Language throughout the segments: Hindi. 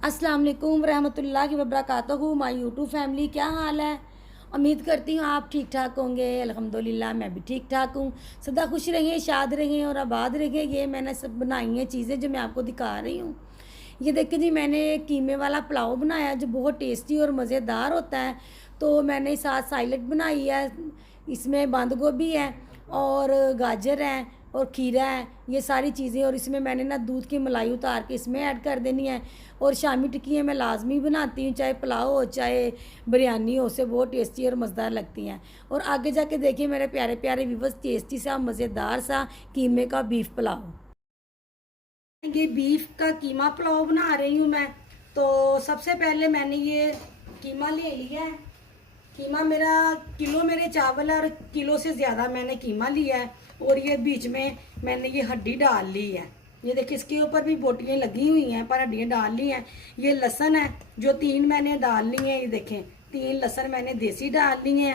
अस्सलाम वालेकुम रहमतुल्लाहि व बरकातहू। माय यूट्यूब फैमिली, क्या हाल है? उम्मीद करती हूँ आप ठीक ठाक होंगे। अल्हम्दुलिल्लाह मैं भी ठीक ठाक हूँ। सदा खुश रहें, शाद रहें और आबाद रहें। ये मैंने सब बनाई हैं चीज़ें जो मैं आपको दिखा रही हूँ। ये देखिए जी, मैंने कीमे वाला पुलाव बनाया जो बहुत टेस्टी और मज़ेदार होता है। तो मैंने साथ साइलेड बनाई है, इसमें बंद गोभी है और गाजर है और खीरा है, ये सारी चीज़ें। और इसमें मैंने ना दूध की मलाई उतार के इसमें ऐड कर देनी है। और शामी टिक्कियाँ मैं लाजमी बनाती हूँ, चाहे पुलाव हो चाहे बिरयानी हो, से बहुत टेस्टी और मज़ेदार लगती हैं। और आगे जाके देखिए मेरे प्यारे प्यारे व्यूअर्स, टेस्टी सा मज़ेदार सा कीमे का बीफ पुलाव। ये बीफ का कीमा पुलाव बना रही हूँ मैं। तो सबसे पहले मैंने ये कीमा ले लिया है। कीमा मेरा किलो मेरे चावल है और किलो से ज़्यादा मैंने कीमा लिया है। और ये बीच में मैंने ये हड्डी डाल ली है। ये देखिए इसके ऊपर भी बोटियाँ लगी हुई हैं पर हड्डियाँ डाल ली हैं। ये लहसुन है जो 3 मैंने डाल ली हैं। ये देखें 3 लहसुन मैंने देसी डाल ली हैं।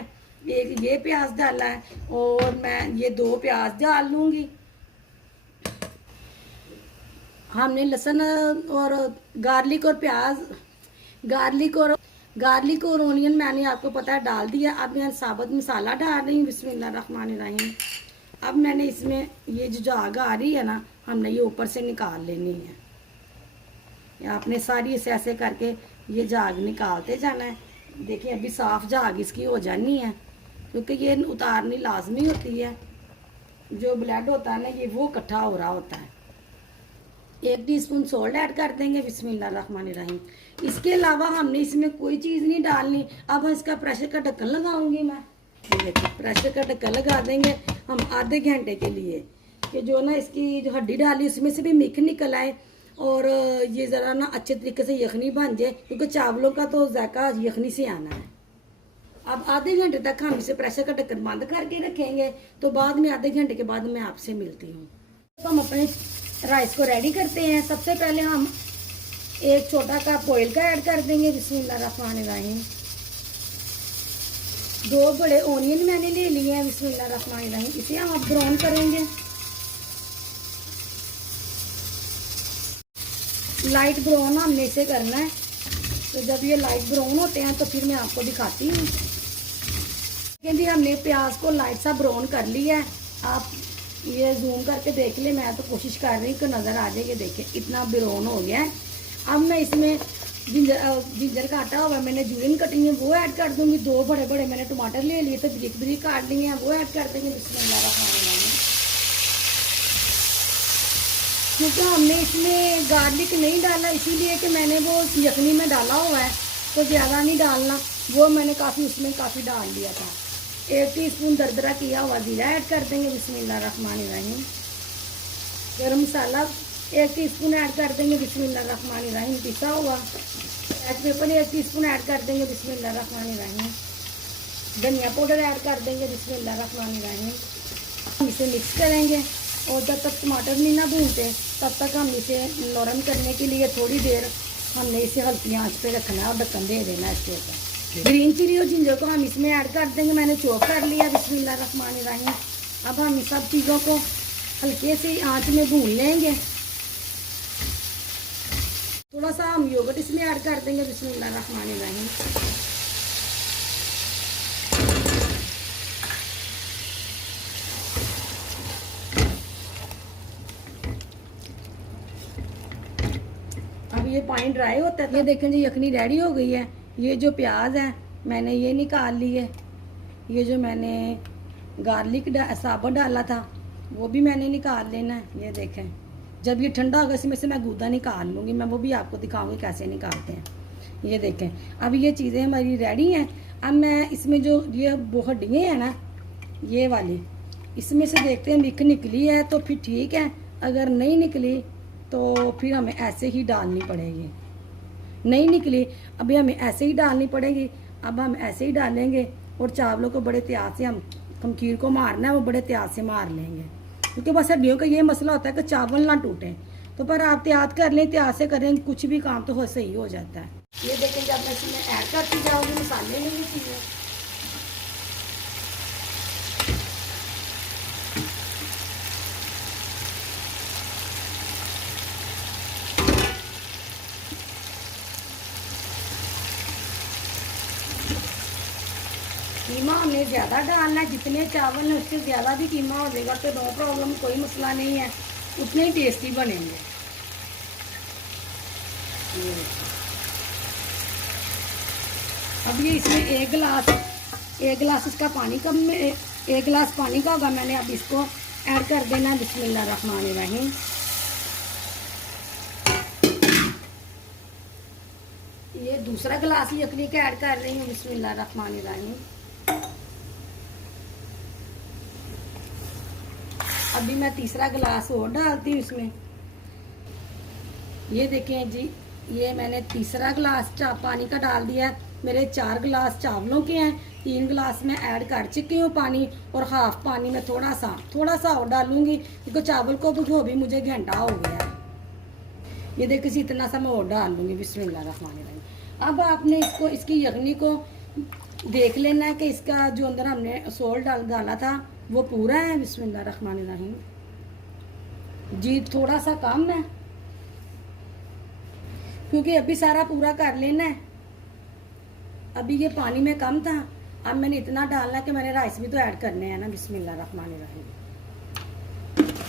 एक ये प्याज डाला है और मैं ये 2 प्याज डाल लूँगी। हमने लहसुन और गार्लिक और प्याज, गार्लिक और ओनियन मैंने आपको पता है डाल दिया। अब मैं साबुत मसाला डाल रही हूँ। बिस्मिल्लाहिर्रहमानिर्रहीम। अब मैंने इसमें ये जो झाग आ रही है ना, हमने ये ऊपर से निकाल लेनी है। आपने सारी इसे ऐसे करके ये झाग निकालते जाना है। देखिए अभी साफ झाग इसकी हो जानी है क्योंकि ये उतारनी लाजमी होती है। जो ब्लड होता है ना ये वो इकट्ठा हो रहा होता है। 1 टीस्पून सॉल्ट ऐड कर देंगे। बिस्मिल्लाहिर्रहमानिर्रहीम। इसके अलावा हमने इसमें कोई चीज़ नहीं डालनी। अब इसका प्रेशर का ढक्कन लगाऊंगी मैं। देखिए प्रेशर का ढक्कन लगा देंगे हम आधे घंटे के लिए, कि जो ना इसकी जो हड्डी डाली उसमें से भी मिक निकल आए और ये ज़रा ना अच्छे तरीके से यखनी बन जाए, क्योंकि चावलों का तो जायका यखनी से आना है। अब आधे घंटे तक हम इसे प्रेशर का ढक्कन बंद करके रखेंगे। तो बाद में आधे घंटे के बाद मैं आपसे मिलती हूँ। तो हम अपने राइस को रेडी करते हैं। सबसे पहले हम एक छोटा कप ऑयल का ऐड कर देंगे। बिस्मिल्लाहिर्रहमानिर्रहीम। 2 बड़े ओनियन मैंने ले लिए हैं। बिस्मिल्लाहिर्रहमानिर्रहीम। इसे हम अब ब्राउन करेंगे। लाइट ब्राउन हमने इसे करना है। तो जब ये लाइट ब्राउन होते हैं तो फिर मैं आपको दिखाती हूँ। क्योंकि हमने प्याज को लाइट सा ब्राउन कर लिया है। आप ये जूम करके देख ले, मैं तो कोशिश कर रही हूँ कि नज़र आ जाए। ये देखिए इतना ब्राउन हो गया है। अब मैं इसमें जिंजर काटा हुआ मैंने जूलियन कटिंग है वो ऐड कर दूंगी। 2 बड़े बड़े मैंने टमाटर ले लिए तो ब्रिक ब्रिक काट लिए हैं, वो ऐड कर देंगे। बिस्मिल्लाहिर्रहमानिर्रहीम। क्योंकि हमने इसमें गार्लिक नहीं डाला इसीलिए कि मैंने वो यखनी में डाला हुआ है, तो ज़्यादा नहीं डालना। वो मैंने उसमें काफ़ी डाल दिया था। 1 टीस्पून दरदरा किया हुआ जीरा ऐड कर देंगे। बिस्मिल्लाहिर्रहमानिर्रहीम। गरम मसाला 1 टीस्पून ऐड कर देंगे। बिस्मिल्लाहिर्रहमानिर्रहीम। पिसा हुआ ब्लैक पेपर 1 टीस्पून ऐड कर देंगे। बिस्मिल्लाहिर्रहमानिर्रहीम। धनिया पाउडर ऐड कर देंगे। बिस्मिल्लाहिर्रहमानिर्रहीम। हम इसे मिक्स करेंगे और जब तक टमाटर नहीं ना भूनते तब तक हम इसे नरम करने के लिए थोड़ी देर हमने इसे हल्की आंच पे रखना है और ढक्कन दे देना है इसके ऊपर। ग्रीन चिली और जिंजर को हम इसमें ऐड कर देंगे। मैंने चॉप कर लिया। बिस्मिल्लाहिर्रहमानिर्रहीम। अब हम इस सब चीज़ों को हल्के से आंच में भून लेंगे। थोड़ा सा हम योगर्ट इसमें ऐड कर देंगे। बिस्मिल्लाहिर्रहमानिर्रहीम। अब ये पानी ड्राई होता है। ये देखें जी यखनी रेडी हो गई है। ये जो प्याज है मैंने ये निकाल ली है। ये जो मैंने गार्लिक साबुत डाला था वो भी मैंने निकाल लेना है। ये देखें जब ये ठंडा होगा इसमें से मैं गूदा निकाल लूँगी। मैं वो भी आपको दिखाऊंगी कैसे निकालते हैं। ये देखें अब ये चीज़ें हमारी रेडी हैं। अब मैं इसमें जो ये वो हड्डियाँ हैं ना ये वाली, इसमें से देखते हैं निकली है तो फिर ठीक है, अगर नहीं निकली तो फिर हमें ऐसे ही डालनी पड़ेगी। नहीं निकली अभी हमें ऐसे ही डालनी पड़ेगी। अब हम ऐसे ही डालेंगे और चावलों को बड़े त्याग से हम खमीर को मारना है, वो बड़े त्याग से मार लेंगे। क्योंकि बस हड्डियों का ये मसला होता है कि चावल ना टूटें। तो पर आप त्याग कर लें, त्याग से करें, कुछ भी काम तो सही हो जाता है। ये देखें जब मैं इसमें ऐड करती जाऊँगी मसाले नहीं चीज़ें। कीमा हमने ज़्यादा डालना है, जितने चावल हैं उससे ज़्यादा भी कीमा हो जाएगा तो नो प्रॉब्लम, कोई मसला नहीं है, उतने ही टेस्टी बनेंगे। अब ये इसमें एक गिलास इसका पानी का, 1 गिलास पानी का होगा मैंने। अब इसको ऐड कर देना है बिस्मिल्लाहिर्रहमानिर्रहीम। ये दूसरा गिलास यखनी का ऐड कर रही हूँ बिस्मिल्लाहिर्रहमानिर्रहीम। अभी मैं तीसरा गिलास और डालती हूँ इसमें। ये देखें जी, ये मैंने तीसरा गिलास पानी का डाल दिया है। मेरे 4 गिलास चावलों के हैं, 3 गिलास मैं ऐड कर चुकी हूँ पानी, और हाफ पानी में थोड़ा सा और डालूंगी, क्योंकि चावल को भिगो भी मुझे घंटा हो गया। ये देखिए इतना सा मैं और डाल दूँगी बिस्मिल्लाहिर्रहमानिर्रहीम। अब आपने इसकी यखनी को देख लेना है कि इसका जो अंदर हमने सोल्ट डाला था वो पूरा है। बिस्मिल्लाहिर्रहमानिर्रहीम जी, थोड़ा सा कम है क्योंकि अभी सारा पूरा कर लेना है। अभी ये पानी में कम था, अब मैंने इतना डालना कि मैंने राइस भी तो ऐड करने हैं ना। बिस्मिल्लाहिर्रहमानिर्रहीम।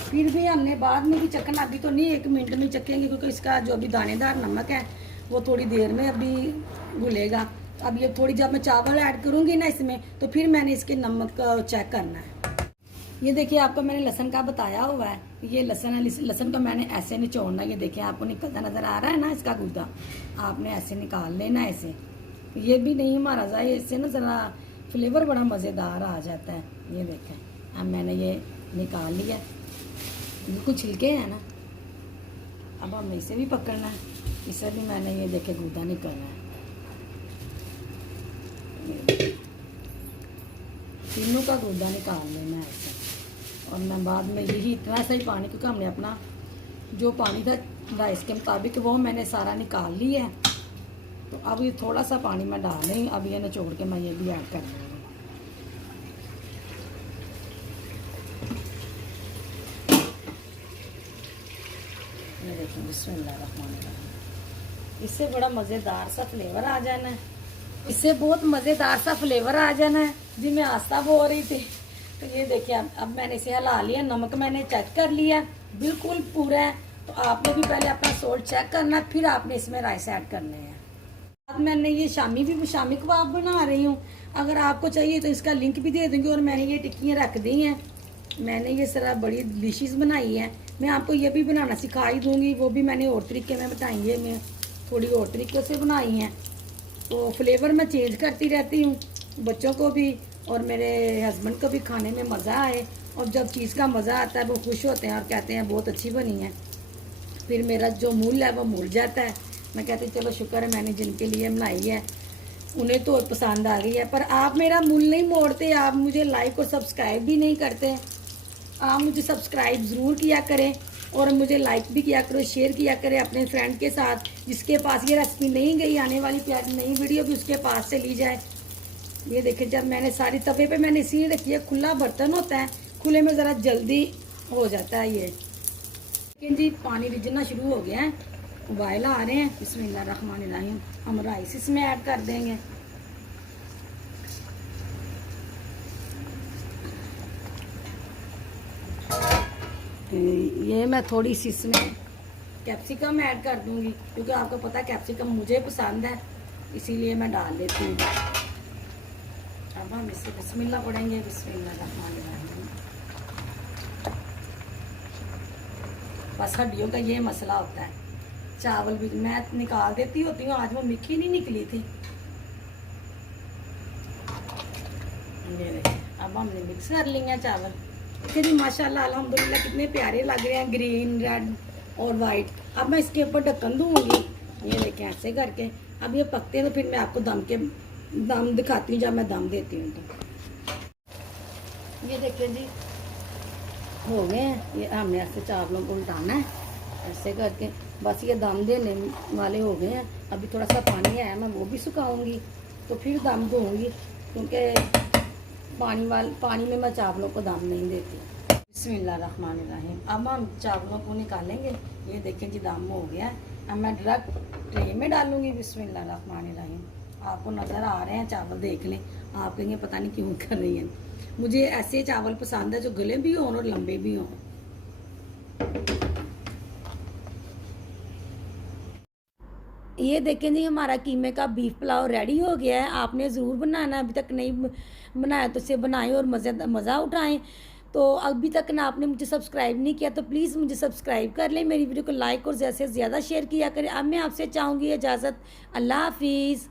फिर भी हमने बाद में भी चखना, अभी तो नहीं, 1 मिनट में चखेंगे, क्योंकि इसका जो अभी दानेदार नमक है वो थोड़ी देर में अभी घुलेगा। अब ये थोड़ी, जब मैं चावल ऐड करूँगी ना इसमें, तो फिर मैंने इसके नमक का चेक करना है। ये देखिए, आपको मैंने लहसुन का बताया हुआ है। ये लहसुन है, लहसुन को मैंने ऐसे निचोड़ना। ये देखिए आपको निकलता नज़र आ रहा है ना इसका गूदा, आपने ऐसे निकाल लेना है इसे। ये भी नहीं हमारा ज़रा, इससे ना ज़रा फ्लेवर बड़ा मज़ेदार आ जाता है। ये देखें, अब मैंने ये निकाल लिया, बिल्कुल छिलके हैं ना। अब हमने इसे भी पकड़ना है, इसे भी मैंने ये देखे गूदा निकालना है। तीनों का गूदा निकाल लेना है ऐसे। और मैं बाद में यही इतना सा ही पानी, क्योंकि हमने अपना जो पानी था राइस के मुताबिक वो मैंने सारा निकाल लिया है। तो अब ये थोड़ा सा पानी मैं डाल रही। अब ये निचोड़ के मैं ये भी ऐड कर दूँगी। ये देखिए बिस्मिल्लाहिर्रहमानिर्रहीम, इससे बड़ा मज़ेदार सा फ्लेवर आ जाना है, इससे बहुत मज़ेदार सा फ्लेवर आ जाना है जी। मैं आस्ता बोल रही थी। तो ये देखिए, अब मैंने इसे हिला लिया। नमक मैंने चेक कर लिया, बिल्कुल पूरा है। तो आपने भी पहले अपना सोल्ट चेक करना, फिर आपने इसमें राइस ऐड करने हैं। अब मैंने ये शामी कबाब बना रही हूँ, अगर आपको चाहिए तो इसका लिंक भी दे दूँगी। और मैंने ये टिक्कियाँ रख दी हैं, मैंने ये सारा बड़ी डिशेस बनाई है। मैं आपको ये भी बनाना सिखा ही दूँगी, वो भी मैंने और तरीके में बताएंगे, मैं थोड़ी और तरीके से बनाई हैं। तो फ्लेवर मैं चेंज करती रहती हूँ, बच्चों को भी और मेरे हस्बैंड को भी खाने में मज़ा आए। और जब चीज़ का मज़ा आता है वो खुश होते हैं और कहते हैं बहुत अच्छी बनी है। फिर मेरा जो मूल है वो मूल जाता है। मैं कहती चलो शुक्र है, मैंने जिनके लिए बनाई है उन्हें तो पसंद आ गई है। पर आप मेरा मूल नहीं मोड़ते, आप मुझे लाइक और सब्सक्राइब भी नहीं करते। आप मुझे सब्सक्राइब ज़रूर किया करें और मुझे लाइक भी किया करो, शेयर किया करें अपने फ्रेंड के साथ, जिसके पास ये रेसिपी नहीं गई, आने वाली प्यारी नई वीडियो भी उसके पास चली जाए। ये देखिए, जब मैंने सारी तवे पे मैंने इसीलिए रखी है, खुला बर्तन होता है, खुले में ज़रा जल्दी हो जाता है ये। लेकिन जी पानी रिझना शुरू हो गया है, उबाल आ रहे हैं। बिस्मिल्लाहिर्रहमानिर्रहीम। हम राइस इसमें ऐड कर देंगे। ये मैं थोड़ी सी इसमें कैप्सिकम ऐड कर दूंगी, क्योंकि आपको पता है कैप्सिकम मुझे पसंद है, इसीलिए मैं डाल देती हूँ। अब हम इसे बिस्मिल्लाह पढ़ेंगे। बिस्मिल्लाहिर्रहमानिर्रहीम। बस हड्डियों का ये मसला होता है। चावल भी मैं निकाल देती होती हूँ, आज वो मिक्की नहीं निकली थी। ये देखिए, अब हमने मिक्स कर लिए हैं चावल। देखिए जी माशाल्लाह अल्हम्दुलिल्लाह कितने प्यारे लग रहे हैं, ग्रीन, रेड और वाइट। अब मैं इसके ऊपर ढक्कन दूँगी, ये देखें ऐसे करके। अब ये पकते हैं तो फिर मैं आपको दम दिखाती हूँ, जब मैं दम देती हूँ तो। ये देखिए जी हो गए हैं। ये हमने ऐसे चावलों को उल्टाना है ऐसे करके, बस ये दम देने वाले हो गए हैं। अभी थोड़ा सा पानी है, मैं वो भी सुखाऊंगी तो फिर दम दूँगी, क्योंकि पानी में मैं चावलों को दम नहीं देती। बिस्मिल्लाहिर्रहमानिर्रहीम। अब हम चावलों को निकालेंगे। ये देखें जी दम हो गया। अब मैं डायरेक्ट ट्रे में डालूंगी। बिस्मिल्लाहिर्रहमानिर्रहीम। आपको नज़र आ रहे हैं चावल, देख लें। आप कहेंगे पता नहीं क्यों कर रही हैं। मुझे ऐसे चावल पसंद है जो गले भी हों और लंबे भी हों। ये देखें जी, हमारा कीमे का बीफ पुलाव रेडी हो गया है। आपने ज़रूर बनाना, अभी तक नहीं बनाया तो इसे बनाएं और मज़ा उठाएं। तो अभी तक ना आपने मुझे सब्सक्राइब नहीं किया तो प्लीज़ मुझे सब्सक्राइब कर लें, मेरी वीडियो को लाइक और ज़्यादा से ज़्यादा शेयर किया करें। अब मैं आपसे चाहूँगी इजाज़त। अल्लाह हाफिज़।